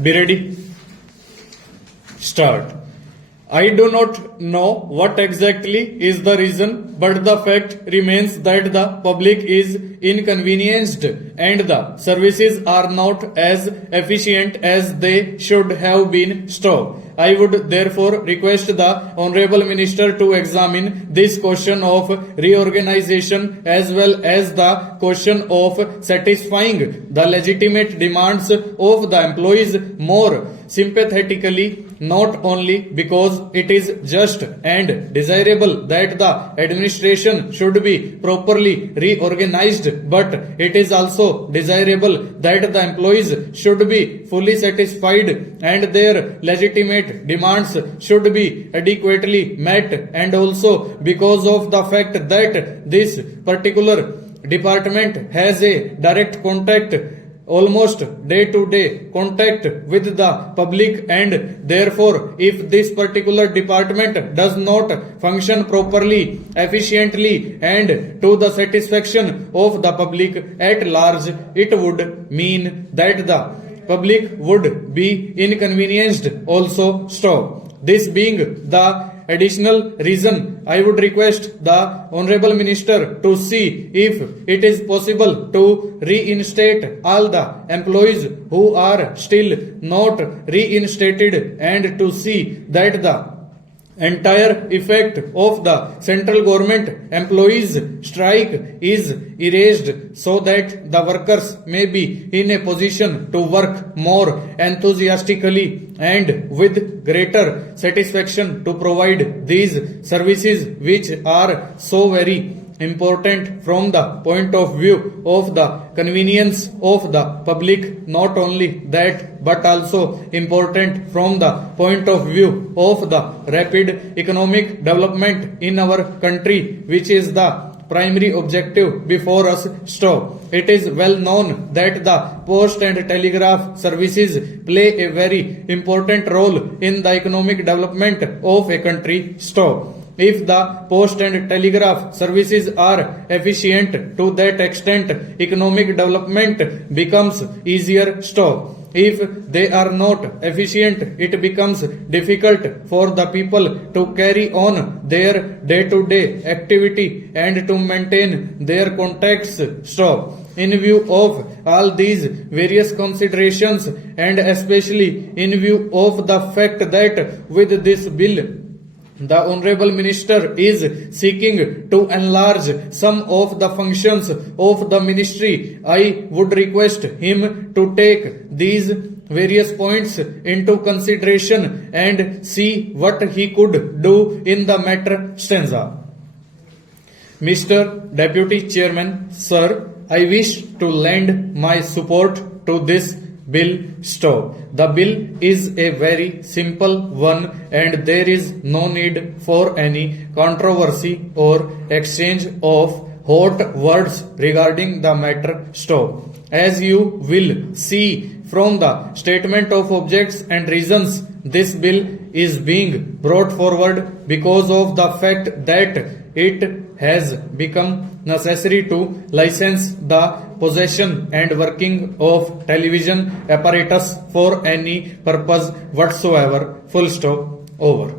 Be ready. Start. I do not know what exactly is the reason, but the fact remains that the public is inconvenienced and the services are not as efficient as they should have been. Stop. I would therefore request the Honorable Minister to examine this question of reorganization as well as the question of satisfying the legitimate demands of the employees more sympathetically, not only because it is just and desirable that the administration should be properly reorganized, but it is also desirable that the employees should be fully satisfied and their legitimate demands should be adequately met, and also because of the fact that this particular department has a direct contact, almost day-to-day contact with the public, and therefore if this particular department does not function properly, efficiently and to the satisfaction of the public at large, it would mean that the public would be inconvenienced also. Stop. This being the additional reason, I would request the Honorable Minister to see if it is possible to reinstate all the employees who are still not reinstated, and to see that the entire effect of the central government employees strike is erased, so that the workers may be in a position to work more enthusiastically and with greater satisfaction to provide these services, which are so very important from the point of view of the convenience of the public. Not only that, but also important from the point of view of the rapid economic development in our country, which is the primary objective before us. Stop. It is well known that the post and telegraph services play a very important role in the economic development of a country. Stop. If the post and telegraph services are efficient, to that extent economic development becomes easier. Stop. If they are not efficient, it becomes difficult for the people to carry on their day-to-day activity and to maintain their contacts. Stop. In view of all these various considerations, and especially in view of the fact that with this bill the Honorable Minister is seeking to enlarge some of the functions of the ministry, I would request him to take these various points into consideration and see what he could do in the matter. Stanza. Mr. Deputy Chairman, Sir, I wish to lend my support to this bill. Stop. The bill is a very simple one, and there is no need for any controversy or exchange of hot words regarding the matter. Stop. As you will see from the statement of objects and reasons, this bill is being brought forward because of the fact that it has become necessary to license the possession and working of television apparatus for any purpose whatsoever. Full stop. Over.